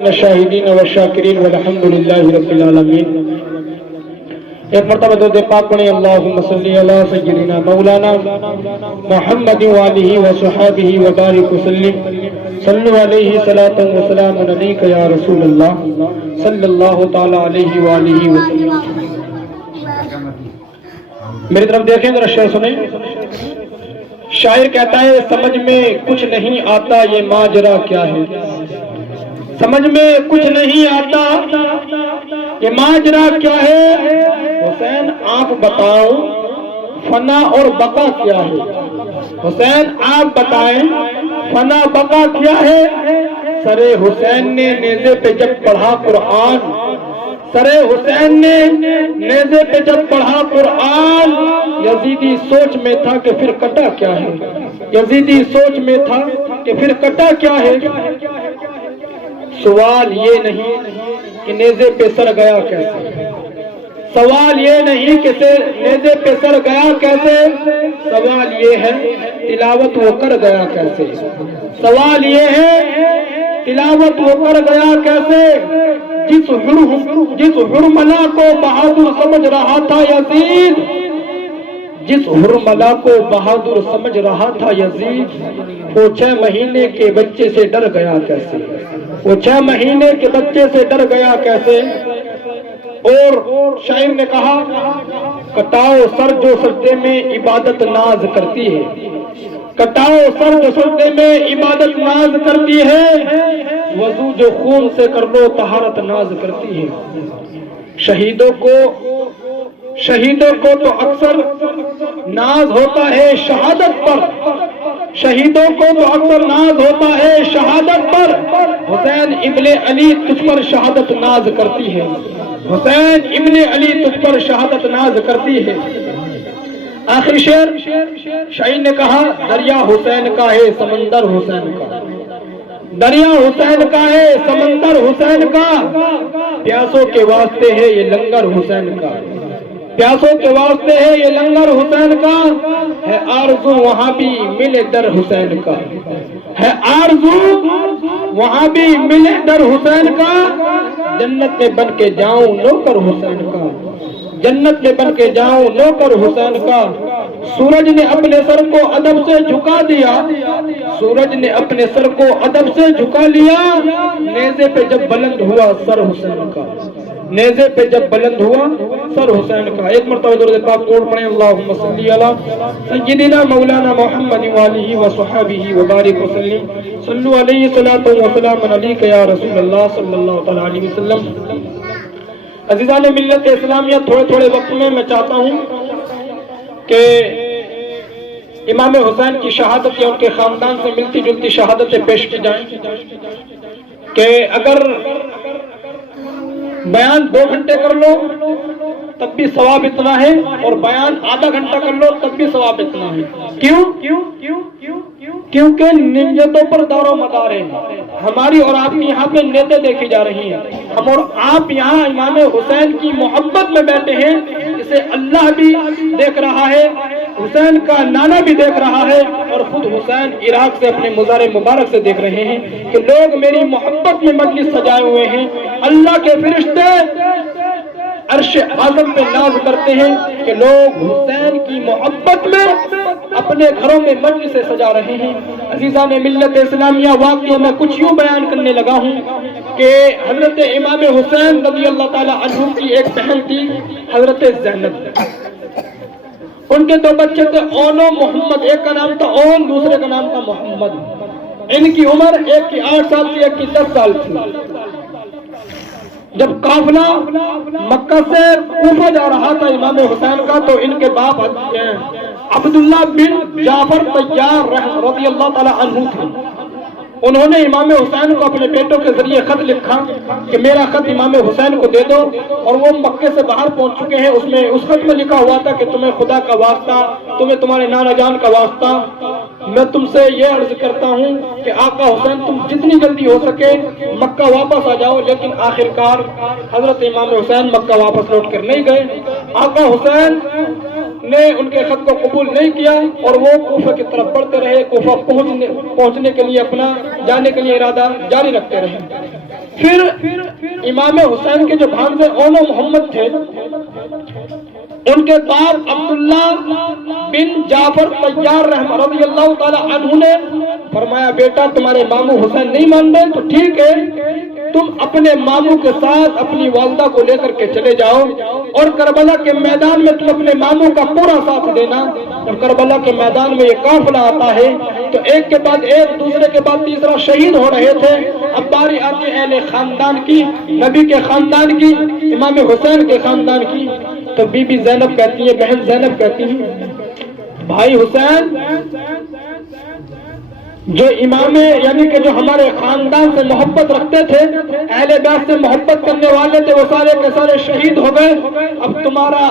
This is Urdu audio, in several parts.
الشاہدین والشاکرین والحمد للہ رب العالمین۔ ایک مرتبہ درود پاک پڑھیں، اللہم صلی علی سیدنا مولانا محمد وآلہ وصحابہ وبارک وسلم، صلو علیہ صلاۃ وسلام علیک یا رسول اللہ صلی اللہ تعالی علیہ وآلہ وسلم۔ میری طرف دیکھیں ذرا شعر سنیں۔ شاعر کہتا ہے سمجھ میں کچھ نہیں آتا یہ ماجرا کیا ہے، سمجھ میں کچھ نہیں آتا یہ ماجرا کیا ہے، حسین آپ بتاؤ فنا اور بقا کیا ہے، حسین آپ بتائیں فنا بقا کیا ہے۔ سرے حسین نے نیزے پہ جب پڑھا قرآن، سرے حسین نے نیزے پہ جب پڑھا قرآن، یزیدی سوچ میں تھا کہ پھر کٹا کیا ہے، یزیدی سوچ میں تھا کہ پھر کٹا کیا ہے۔ سوال یہ نہیں کہ نیزے پہ سر گیا کیسے، سوال یہ نہیں کہ نیزے پہ سر گیا کیسے، سوال یہ ہے تلاوت وہ کر گیا کیسے، سوال یہ ہے تلاوت وہ کر گیا کیسے۔ جس حرملا کو بہادر سمجھ رہا تھا یزید، جس حرملا کو بہادر سمجھ رہا تھا یزید، وہ 6 مہینے کے بچے سے ڈر گیا کیسے، وہ 6 مہینے کے بچے سے ڈر گیا کیسے۔ اور شاعر نے کہا کٹاؤ سر جو سجدے میں عبادت ناز کرتی ہے، کٹاؤ سر جو سجدے میں عبادت ناز کرتی ہے، وضو جو خون سے کر لو طہارت ناز کرتی ہے۔ شہیدوں کو تو اکثر ناز ہوتا ہے شہادت پر، شہیدوں کو تو اکثر ناز ہوتا ہے شہادت پر، حسین ابن علی تجھ پر شہادت ناز کرتی ہے، حسین ابن علی تجھ پر شہادت ناز کرتی ہے۔ آخری شعر شاعر نے کہا دریا حسین کا ہے سمندر حسین کا، دریا حسین کا ہے سمندر حسین کا، پیاسوں کے واسطے ہے یہ لنگر حسین کا، پیاسوں کے واسطے ہے یہ لنگر حسین کا، ہے آرزو وہاں بھی ملے در حسین کا، ہے آرزو وہاں بھی ملے در حسین کا، جنت میں بن کے جاؤں نوکر حسین کا، جنت میں بن کے جاؤں نوکر حسین کا۔ سورج نے اپنے سر کو ادب سے جھکا دیا، سورج نے اپنے سر کو ادب سے جھکا لیا، نیزے پہ جب بلند ہوا سر حسین کا، نیزے پہ جب بلند ہوا سر حسین کا۔ ایک مرتبہ درود پاک کوڑ پڑھیں، اللہم صلی علی سیدنا مولانا محمد وآلہ وصحابہ وبارک وسلم، صلو علیہ صلاۃ وسلام علیک یا رسول اللہ صلی اللہ تعالی علیہ وسلم۔ عزیزان ملت اسلامیہ، تھوڑے تھوڑے وقت میں چاہتا ہوں کہ امام حسین کی شہادت یا ان کے خاندان سے ملتی جلتی شہادتیں پیش کی جائیں کہ اگر بیان 2 گھنٹے کر لو تب بھی ثواب اتنا ہے، اور بیان آدھا گھنٹہ کر لو تب بھی ثواب اتنا ہے۔ کیونکہ نیتوں پر دار و مدار ہے، ہماری اور آپ کی یہاں پہ نیتیں دیکھی جا رہی ہیں، ہم اور آپ یہاں امام حسین کی محبت میں بیٹھے ہیں، اسے اللہ بھی دیکھ رہا ہے، حسین کا نانا بھی دیکھ رہا ہے، اور خود حسین عراق سے اپنے مزار مبارک سے دیکھ رہے ہیں کہ لوگ میری محبت میں مجلس سجائے ہوئے ہیں۔ اللہ کے فرشتے عرش اعظم پہ ناز کرتے ہیں کہ لوگ حسین کی محبت میں اپنے گھروں میں مجلس سجا رہے ہیں۔ عزیزان ملت اسلامیہ، واقعہ میں کچھ یوں بیان کرنے لگا ہوں کہ حضرت امام حسین رضی اللہ تعالی عنہ کی ایک بہن تھی حضرت زینب، ان کے 2 بچے تھے اون و محمد، ایک کا نام تھا اون، دوسرے کا نام تھا محمد۔ ان کی عمر ایک کی 8 سال تھی، ایک کی 10 سال تھی۔ جب قافلہ مکہ سے کوفہ جا رہا تھا امام حسین کا، تو ان کے باپ عبداللہ بن جعفر طیار رضی اللہ تعالی عنہ تھے، انہوں نے امام حسین کو اپنے بیٹوں کے ذریعے خط لکھا کہ میرا خط امام حسین کو دے دو، اور وہ مکے سے باہر پہنچ چکے ہیں۔ اس خط میں لکھا ہوا تھا کہ تمہیں خدا کا واسطہ، تمہیں تمہارے نانا جان کا واسطہ، میں تم سے یہ عرض کرتا ہوں کہ آقا حسین تم جتنی جلدی ہو سکے مکہ واپس آ جاؤ۔ لیکن آخرکار حضرت امام حسین مکہ واپس لوٹ کر نہیں گئے، آقا حسین نے ان کے خط کو قبول نہیں کیا، اور وہ کوفہ کی طرف بڑھتے رہے، کوفہ پہنچنے کے لیے اپنا جانے کے لیے ارادہ جاری رکھتے رہے۔ پھر امام حسین کے جو بھانجے اونو محمد تھے، ان کے باپ عبداللہ بن جعفر طیار رضی اللہ تعالی عنہ نے فرمایا بیٹا تمہارے ماموں حسین نہیں مان رہے تو ٹھیک ہے، تم اپنے ماموں کے ساتھ اپنی والدہ کو لے کر کے چلے جاؤ اور کربلا کے میدان میں تم اپنے ماموں کا پورا ساتھ دینا۔ اور کربلا کے میدان میں یہ قافلہ آتا ہے تو ایک کے بعد ایک، دوسرے کے بعد تیسرا شہید ہو رہے تھے۔ اب باری آتی ہے اہل خاندان کی، نبی کے خاندان کی، امام حسین کے خاندان کی، تو بی بی زینب کہتی ہے، بہن زینب کہتی ہے بھائی حسین جو امام یعنی کہ جو ہمارے خاندان سے محبت رکھتے تھے، اہل بیت سے محبت کرنے والے تھے، وہ سارے کے سارے شہید ہو گئے۔ اب تمہارا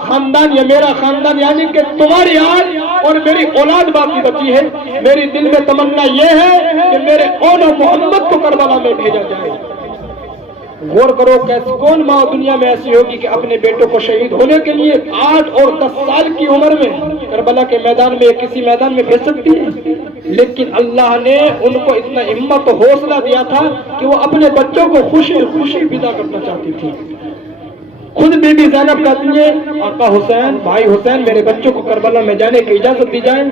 خاندان یا میرا خاندان یعنی کہ تمہاری آل اور میری اولاد باقی بچی ہے۔ میری دل میں تمنا یہ ہے کہ میرے اونو محمد کو کربلا میں بھیجا جائے۔ غور کرو کون ماں دنیا میں ایسی ہوگی کہ اپنے بیٹوں کو شہید ہونے کے لیے 8 اور 10 سال کی عمر میں کربلا کے میدان میں کسی میدان میں بھیج سکتی ہے؟ لیکن اللہ نے ان کو اتنا ہمت و حوصلہ دیا تھا کہ وہ اپنے بچوں کو خوشی خوشی ودا کرنا چاہتی تھی۔ خود بی بی زینب کہتی ہے آقا حسین، بھائی حسین میرے بچوں کو کربلا میں جانے کی اجازت دی جائے۔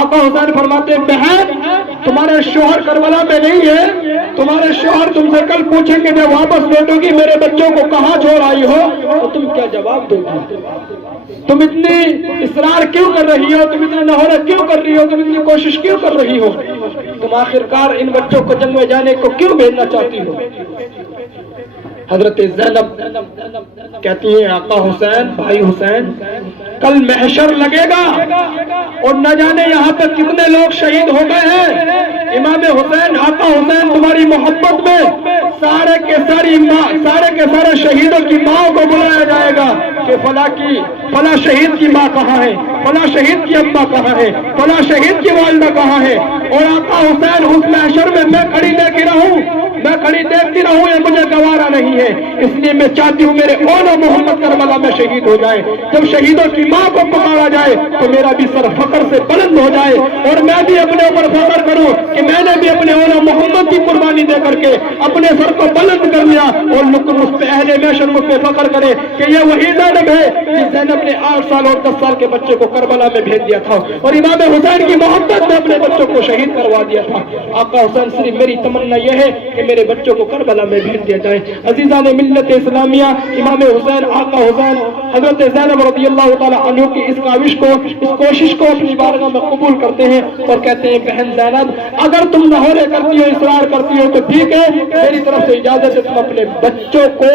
آقا حسین فرماتے ہیں بہن تمہارے شوہر کربلا میں نہیں ہے، تمہارے شوہر تم سے کل پوچھیں گے جب واپس لوٹو گی میرے بچوں کو کہاں چھوڑ آئی ہو تو تم کیا جواب دو گی؟ تم اتنی اصرار کیوں کر رہی ہو، تم اتنی نہورت کیوں کر رہی ہو، تم اتنی کوشش کیوں کر رہی ہو، تم آخرکار ان بچوں کو جنگ میں جانے کو کیوں بھیجنا چاہتی ہو؟ حضرت زینب کہتی ہیں آقا حسین، بھائی حسین کل محشر لگے گا اور نہ جانے یہاں پہ کتنے لوگ شہید ہو گئے ہیں۔ امام حسین، آقا حسین تمہاری محبت میں سارے کے سارے شہیدوں کی ماں کو بلایا جائے گا کہ فلاں شہید کی ماں کہاں ہے، فلاں شہید کی اماں کہاں ہے، فلاں شہید کی والدہ کہاں ہے۔ اور آقا حسین اس محشر میں میں کھڑی دیکھتی رہوں یہ مجھے گوارا نہیں ہے، اس لیے میں چاہتی ہوں میرے اونو محمد کربلا میں شہید ہو جائے۔ جب شہیدوں کی ماں کو پکارا جائے تو میرا بھی سر فخر سے بلند ہو جائے اور میں بھی اپنے اوپر فخر کروں کہ میں نے بھی اپنے اونو محمد کی قربانی دے کر کے اپنے سر کو بلند کر لیا، اور لوگ مجھ پہ اہل محشر مجھ پہ فخر کرے کہ یہ وہی زینب ہے جس زینب نے 8 سال اور 10 سال کے بچے کو کربلا میں بھیج دیا تھا اور امام حسین کی محبت میں اپنے بچوں کو شہید کروا دیا تھا۔ آقا حسین صرف میری تمنا یہ ہے کہ میرے بچوں کو کربلا میں بھیج دیا جائے۔ عزیزان ملت اسلامیہ، امام حسین، آقا حسین، حضرت زینب رضی اللہ تعالی عنہ کی اس کاوش کو، اس کوشش کو اپنی بارگاہ میں قبول کرتے ہیں اور کہتے ہیں بہن زینب اگر تم نہورے کرتی ہو، اصرار کرتی ہو تو ٹھیک ہے، میری طرف سے اجازت ہے تم اپنے بچوں کو